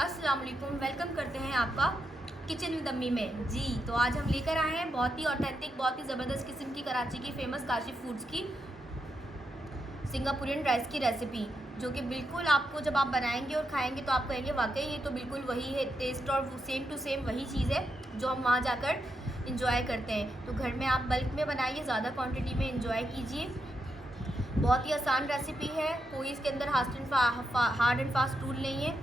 अस्सलाम वालेकुम, वेलकम करते हैं आपका किचन विद अम्मी में। जी तो आज हम लेकर आए हैं बहुत ही ऑथेंटिक, बहुत ही ज़बरदस्त किस्म की कराची की फ़ेमस काशी फूड्स की सिंगापुरियन राइस की रेसिपी, जो कि बिल्कुल आपको जब आप बनाएंगे और खाएंगे तो आप कहेंगे वाकई ये तो बिल्कुल वही है टेस्ट और सेम टू सेम वही चीज़ है जो हम वहाँ जाकर इंजॉय करते हैं। तो घर में आप बल्क में बनाइए, ज़्यादा क्वान्टिटी में इंजॉय कीजिए। बहुत ही आसान रेसिपी है, कोई इसके अंदर हार्ड एंड फास्ट रूल नहीं है।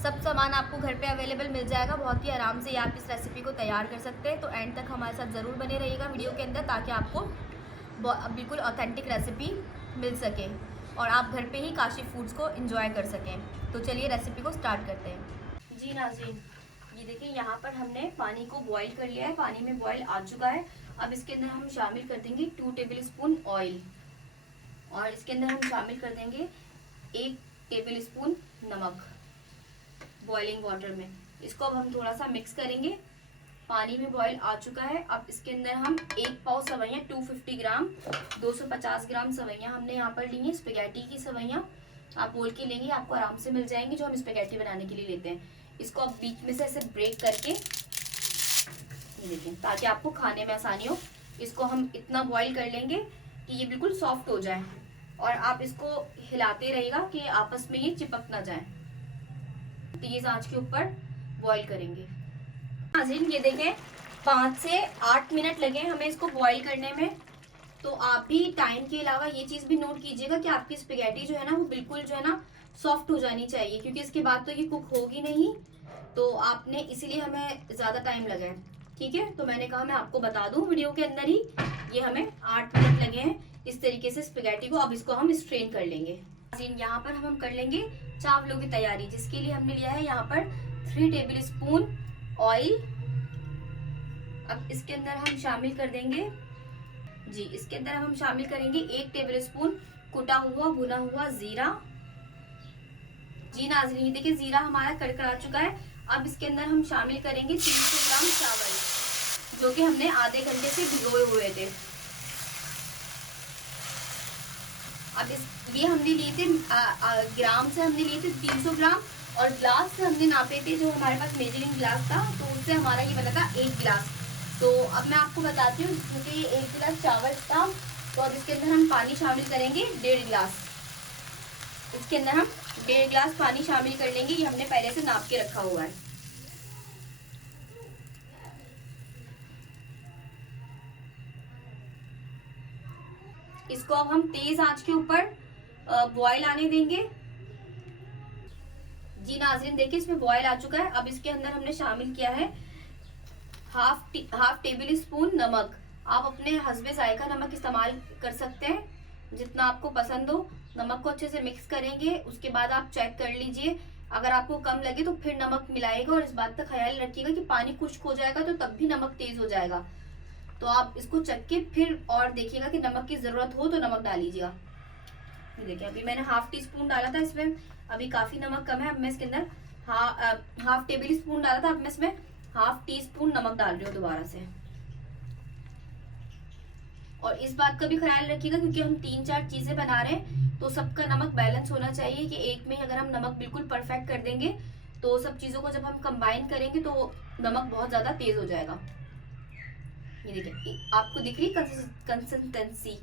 सब सामान आपको घर पे अवेलेबल मिल जाएगा, बहुत ही आराम से आप इस रेसिपी को तैयार कर सकते हैं। तो एंड तक हमारे साथ ज़रूर बने रहिएगा वीडियो के अंदर, ताकि आपको बिल्कुल ऑथेंटिक रेसिपी मिल सके और आप घर पे ही काशी फूड्स को एंजॉय कर सकें। तो चलिए रेसिपी को स्टार्ट करते हैं। जी नाज़रीन, ये देखिए यहाँ पर हमने पानी को बॉईल कर लिया है, पानी में बॉईल आ चुका है। अब इसके अंदर हम शामिल कर देंगे 2 टेबल स्पून ऑयल और इसके अंदर हम शामिल कर देंगे 1 टेबल स्पून नमक बॉइलिंग वाटर में। इसको अब हम थोड़ा सा मिक्स करेंगे। पानी में बॉईल आ चुका है। अब इसके अंदर हम 1 पाव सवैयाँ 250 ग्राम 250 ग्राम सवैयाँ हमने यहाँ पर ली हैं, स्पेगेटी की सवैयाँ। आप बोल के लेंगे, आपको आराम से मिल जाएंगी, जो हम स्पेगेटी बनाने के लिए लेते हैं। इसको अब बीच में से ऐसे ब्रेक करके ये देखें, ताकि आपको खाने में आसानी हो। इसको हम इतना बॉईल कर लेंगे कि ये बिल्कुल सॉफ्ट हो जाए और आप इसको हिलाते रहिएगा कि आपस में ये चिपक ना जाए। तेज आंच के ऊपर बॉईल करेंगे। नाज़रीन, ये देखें 5 से 8 मिनट लगे हमें इसको बॉईल करने में। तो आप भी टाइम के अलावा ये चीज़ भी नोट कीजिएगा कि आपकी स्पेगेटी जो है ना वो बिल्कुल जो है ना सॉफ्ट हो जानी चाहिए, क्योंकि इसके बाद तो ये कुक होगी नहीं। तो आपने इसीलिए हमें ज़्यादा टाइम लगा है, ठीक है। तो मैंने कहा मैं आपको बता दूं वीडियो के अंदर ही। ये हमें 8 मिनट लगे हैं इस तरीके से स्पेगेटी को। अब इसको हम स्ट्रेन कर लेंगे। यहाँ पर हम कर लेंगे चावलों की तैयारी, जिसके लिए हमने लिया है यहाँ पर 3 टेबल स्पून ऑयल। अब इसके अंदर हम शामिल कर देंगे इसके अंदर हम शामिल करेंगे 1 टेबल स्पून कुटा हुआ भुना हुआ जीरा। जी नाज़रीन, ये देखिए जीरा हमारा कड़कड़ा चुका है। अब इसके अंदर हम शामिल करेंगे 300 ग्राम चावल, जो कि हमने आधे घंटे से भिगोए हुए थे। अब ये हमने लिए थे ग्राम से हमने लिए थे 300 ग्राम और ग्लास से हमने नापे थे, जो हमारे पास मेजरिंग ग्लास था, तो उससे हमारा ये बना था 1 गिलास। तो अब मैं आपको बताती हूँ, क्योंकि ये 1 गिलास चावल था, तो अब इसके अंदर हम पानी शामिल करेंगे 1.5 गिलास। इसके अंदर हम 1.5 गिलास पानी शामिल कर लेंगे। ये हमने पहले से नाप के रखा हुआ है। इसको अब हम तेज आंच के ऊपर बॉईल आने देंगे। जी नाज़रीन, देखिए इसमें बॉईल आ चुका है। अब इसके अंदर हमने शामिल किया है हाफ टेबल स्पून नमक। आप अपने हस्बे जायका नमक इस्तेमाल कर सकते हैं, जितना आपको पसंद हो। नमक को अच्छे से मिक्स करेंगे, उसके बाद आप चेक कर लीजिए। अगर आपको कम लगे तो फिर नमक मिलाएगा, और इस बात का ख्याल रखिएगा कि पानी खुश्क हो जाएगा तो तब भी नमक तेज हो जाएगा। तो आप इसको चख के फिर और देखिएगा कि नमक की जरूरत हो तो नमक डालीजिएगा। देखिए अभी मैंने हाफ टी स्पून डाला था इसमें, अभी काफी नमक कम है। अब मैं इसके अंदर हाफ टेबल स्पून डाला था, अब मैं इसमें हाफ टी स्पून नमक डाल रही हूँ दोबारा से। और इस बात का भी ख्याल रखिएगा, क्योंकि हम 3-4 चीजें बना रहे हैं, तो सबका नमक बैलेंस होना चाहिए। कि एक में अगर हम नमक बिल्कुल परफेक्ट कर देंगे तो सब चीजों को जब हम कंबाइन करेंगे तो नमक बहुत ज्यादा तेज हो जाएगा। ये देखिए आपको दिख रही कंसिस्टेंसी,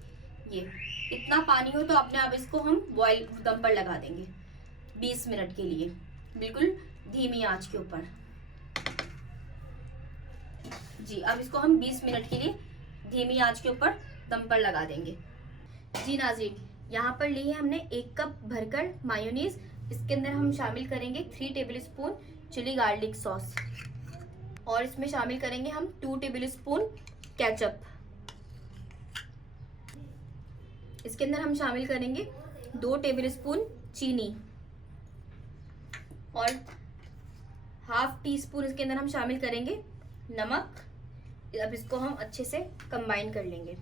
ये इतना पानी हो तो अपने आप इसको हम बॉईल दम पर लगा देंगे 20 मिनट के लिए, बिल्कुल धीमी आंच के ऊपर। जी अब इसको हम 20 मिनट के लिए धीमी आंच के ऊपर दम पर लगा देंगे। जी नाज़रीन, यहाँ पर ली है हमने 1 कप भरकर मायोनीज। इसके अंदर हम शामिल करेंगे 3 tablespoon chilli garlic sauce, और इसमें शामिल करेंगे हम 2 टेबल स्पून केचप। इसके अंदर हम शामिल करेंगे 2 टेबल स्पून चीनी और हाफ टी स्पून इसके अंदर हम शामिल करेंगे नमक। अब इसको हम अच्छे से कंबाइन कर लेंगे।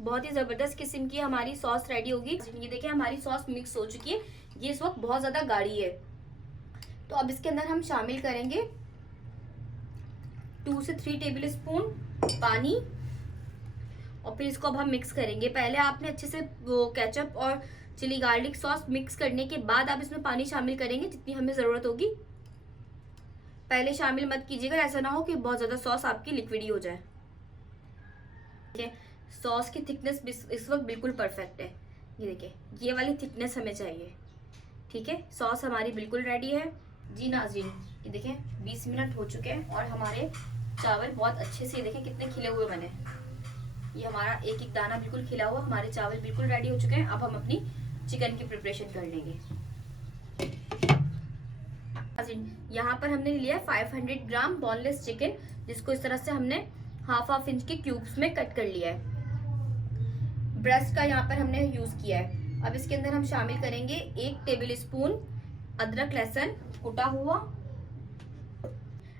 बहुत ही जबरदस्त किस्म की हमारी सॉस रेडी होगी। ये देखिए हमारी सॉस मिक्स हो चुकी है, ये इस वक्त बहुत ज्यादा गाढ़ी है। तो अब इसके अंदर हम शामिल करेंगे 2 से 3 टेबल स्पून पानी, और फिर इसको अब हम मिक्स करेंगे। पहले आपने अच्छे से वो केचप और चिली गार्लिक सॉस मिक्स करने के बाद आप इसमें पानी शामिल करेंगे जितनी हमें ज़रूरत होगी। पहले शामिल मत कीजिएगा, ऐसा ना हो कि बहुत ज़्यादा सॉस आपकी लिक्विडी हो जाए। ठीक है, सॉस की थिकनेस इस वक्त बिल्कुल परफेक्ट है। ये देखिए, ये वाली थिकनेस हमें चाहिए। ठीक है, सॉस हमारी बिल्कुल रेडी है। जी नाज़रीन, ये देखें 20 मिनट हो चुके हैं और हमारे चावल बहुत अच्छे से, देखें कितने खिले हुए बने। ये हमारा एक एक दाना बिल्कुल खिला हुआ, हमारे चावल बिल्कुल रेडी हो चुके हैं। अब हम अपनी चिकन की प्रिपरेशन कर लेंगे। यहाँ पर हमने लिया 500 ग्राम बोनलेस चिकन, जिसको इस तरह से हमने हाफ इंच के क्यूब्स में कट कर लिया है। ब्रेस्ट का यहाँ पर हमने यूज किया है। अब इसके अंदर हम शामिल करेंगे 1 टेबल स्पून अदरक लहसुन कुटा हुआ।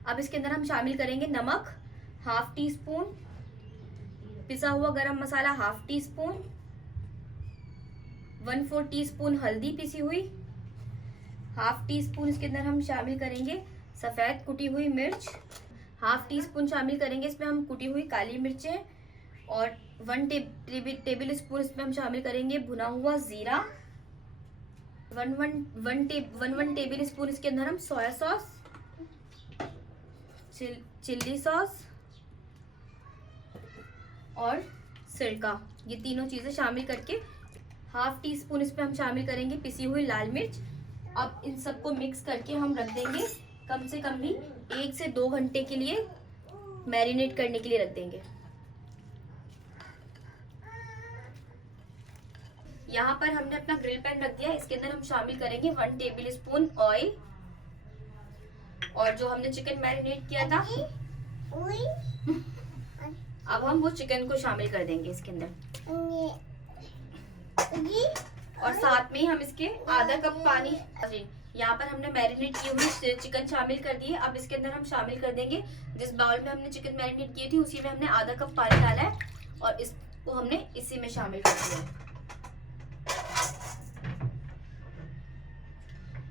अब इसके अंदर हम शामिल करेंगे नमक हाफ टी स्पून, पिसा हुआ गरम मसाला हाफ टी स्पून, 1/4 टीस्पून हल्दी पिसी हुई, हाफ टी स्पून इसके अंदर हम शामिल करेंगे सफ़ेद कुटी हुई मिर्च, हाफ टी स्पून शामिल करेंगे इसमें हम कुटी हुई काली मिर्चें, और 1 टेबल स्पून इसमें हम शामिल करेंगे भुना हुआ ज़ीरा, 1 टेबल स्पून इसके अंदर हम सोया सॉस, चिल्ली सॉस और सिरका, ये तीनों चीज़ें शामिल करके हाफ टी स्पून इसमें हम शामिल करेंगे पिसी हुई लाल मिर्च। अब इन सबको मिक्स करके हम रख देंगे कम से कम भी 1 से 2 घंटे के लिए मैरिनेट करने के लिए रख देंगे। यहाँ पर हमने अपना ग्रिल पैन रख दिया, इसके अंदर हम शामिल करेंगे 1 टेबल स्पून ऑयल, और जो हमने चिकन मैरिनेट किया था अब हम वो चिकन को शामिल कर देंगे इसके अंदर, और साथ में ही हम इसके आधा कप पानी, यहाँ पर हमने मैरिनेट की हुई चिकन शामिल कर दी है। अब इसके अंदर हम शामिल कर देंगे, जिस बाउल में हमने चिकन मैरिनेट की थी उसी में हमने आधा कप पानी डाला है और इसको हमने इसी में शामिल कर दिया।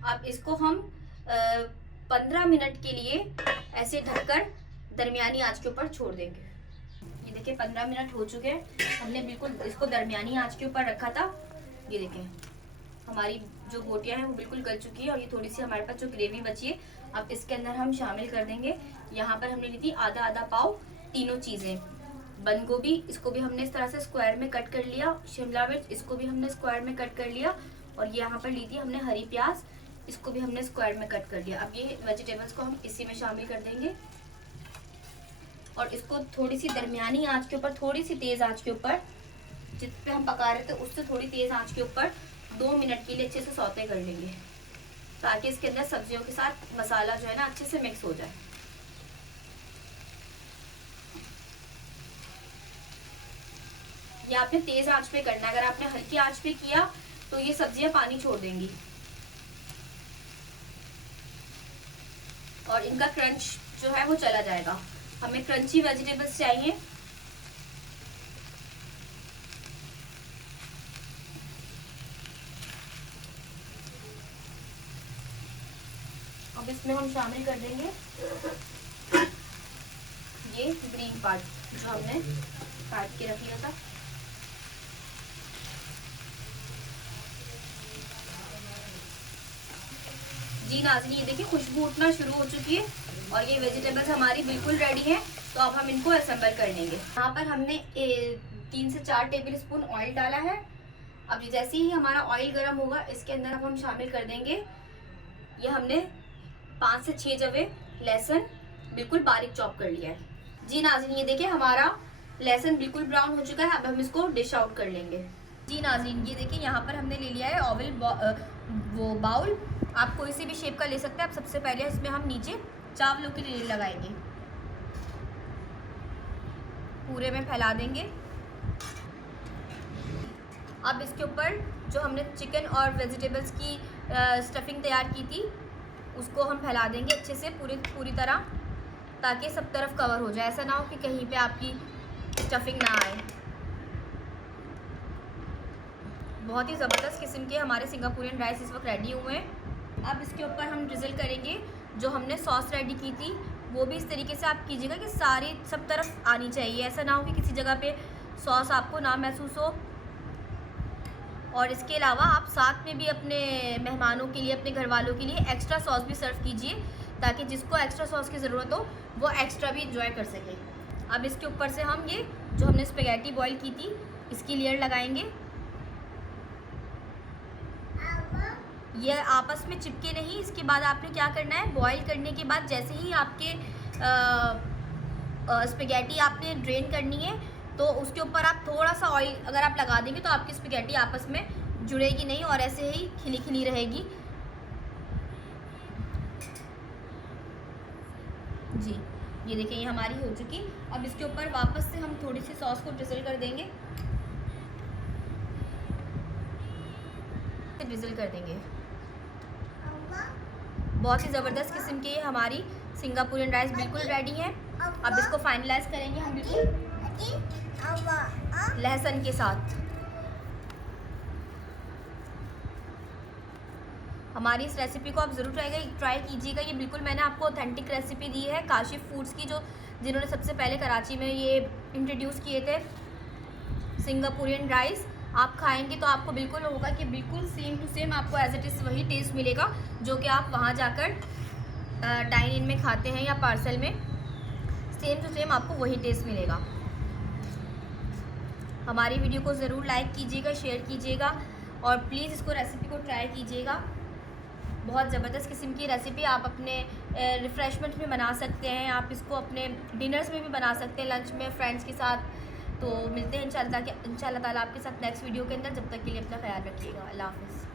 अब इसको हम 15 मिनट के लिए ऐसे ढककर दरमियानी आंच के ऊपर छोड़ देंगे। ये देखिए 15 मिनट हो चुके हैं, हमने बिल्कुल इसको दरमियानी आंच के ऊपर रखा था। ये देखें हमारी जो बोटियां हैं वो बिल्कुल गल चुकी है और ये थोड़ी सी हमारे पास जो ग्रेवी बची है अब इसके अंदर हम शामिल कर देंगे। यहाँ पर हमने ली थी आधा पाव तीनों चीज़ें, बंद गोभी इसको भी हमने इस तरह से स्क्वायर में कट कर लिया, शिमला मिर्च इसको भी हमने स्क्वायर में कट कर लिया, और ये यहाँ पर ली थी हमने हरी प्याज, इसको भी हमने स्क्वायर में कट कर लिया। अब ये वेजिटेबल्स को हम इसी में शामिल कर देंगे और इसको थोड़ी सी दरमियानी आंच के ऊपर, थोड़ी सी तेज़ आंच के ऊपर, जिस पे हम पका रहे थे उससे थोड़ी तेज़ आंच के ऊपर 2 मिनट के लिए अच्छे से सौते कर लेंगे, ताकि इसके अंदर सब्जियों के साथ मसाला जो है ना अच्छे से मिक्स हो जाए। ये आपने तेज़ आंच पे करना है, अगर आपने हल्की आंच पे किया तो ये सब्जियां पानी छोड़ देंगी और इनका क्रंच जो है वो चला जाएगा। हमें क्रंची वेजिटेबल्स चाहिए। अब इसमें हम शामिल कर देंगे ये ग्रीन पार्ट जो हमने काट के रख लिया था। जी नाज़रीन, ये देखिए खुशबू उठना शुरू हो चुकी है और ये वेजिटेबल्स हमारी बिल्कुल रेडी हैं, तो अब हम इनको असेंबल कर लेंगे। यहाँ पर हमने 3 से 4 टेबल स्पून ऑयल डाला है। अब जैसे ही हमारा ऑयल गर्म होगा इसके अंदर अब हम शामिल कर देंगे, ये हमने 5 से 6 जवे लहसुन बिल्कुल बारीक चॉप कर लिया है। जी नाज़रीन, ये देखिए हमारा लहसुन बिल्कुल ब्राउन हो चुका है। अब हम इसको डिश आउट कर लेंगे। जी नाज़रीन, ये देखिए यहाँ पर हमने ले लिया है ओवल वो बाउल, आप कोई सी भी शेप का ले सकते हैं। अब सबसे पहले इसमें हम नीचे चावलों की लेयर लगाएंगे, पूरे में फैला देंगे। अब इसके ऊपर जो हमने चिकन और वेजिटेबल्स की स्टफिंग तैयार की थी उसको हम फैला देंगे अच्छे से पूरी तरह, ताकि सब तरफ कवर हो जाए। ऐसा ना हो कि कहीं पे आपकी स्टफिंग ना आए। बहुत ही ज़बरदस्त किस्म के हमारे सिंगापुरियन राइस इस वक्त रेडी हुए हैं। अब इसके ऊपर हम ड्रिजल करेंगे जो हमने सॉस रेडी की थी, वो भी इस तरीके से आप कीजिएगा कि सारी सब तरफ आनी चाहिए। ऐसा ना हो कि किसी जगह पे सॉस आपको ना महसूस हो। और इसके अलावा आप साथ में भी अपने मेहमानों के लिए, अपने घर वालों के लिए एक्स्ट्रा सॉस भी सर्व कीजिए, ताकि जिसको एक्स्ट्रा सॉस की ज़रूरत हो वो एक्स्ट्रा भी इंजॉय कर सके। अब इसके ऊपर से हम ये जो हमने स्पेगेटी बॉईल की थी इसकी लेयर लगाएंगे। ये आपस में चिपके नहीं। इसके बाद आपने क्या करना है, बॉईल करने के बाद जैसे ही आपके स्पेगेटी आपने ड्रेन करनी है तो उसके ऊपर आप थोड़ा सा ऑयल अगर आप लगा देंगे तो आपकी स्पेगेटी आपस में जुड़ेगी नहीं और ऐसे ही खिली खिली रहेगी। जी ये देखिए ये हमारी हो चुकी। अब इसके ऊपर वापस से हम थोड़ी सी सॉस को ड्रिजल कर देंगे, ड्रिजल कर देंगे। बहुत ही ज़बरदस्त किस्म की हमारी सिंगापुरियन राइस बिल्कुल रेडी है। अब इसको फाइनलाइज करेंगे हम बिल्कुल लहसुन के साथ। हमारी इस रेसिपी को आप ज़रूर ट्राई कीजिएगा। ये बिल्कुल मैंने आपको ऑथेंटिक रेसिपी दी है काशिफ फूड्स की, जिन्होंने सबसे पहले कराची में ये इंट्रोड्यूस किए थे सिंगापुरियन राइस। आप खाएंगे तो आपको बिल्कुल होगा कि बिल्कुल सेम टू सेम आपको एज इट इज़ वही टेस्ट मिलेगा जो कि आप वहाँ जाकर डाइन इन में खाते हैं या पार्सल में, सेम टू सेम आपको वही टेस्ट मिलेगा। हमारी वीडियो को ज़रूर लाइक कीजिएगा, शेयर कीजिएगा और प्लीज़ इसको रेसिपी को ट्राई कीजिएगा। बहुत ज़बरदस्त किस्म की रेसिपी, आप अपने रिफ़्रेशमेंट में बना सकते हैं, आप इसको अपने डिनर्स में भी बना सकते हैं, लंच में फ्रेंड्स के साथ। तो मिलते हैं इंशाल्लाह ताला आपके साथ नेक्स्ट वीडियो के अंदर। जब तक के लिए अपना ख्याल रखिएगा। अल्लाह हाफ़िज़।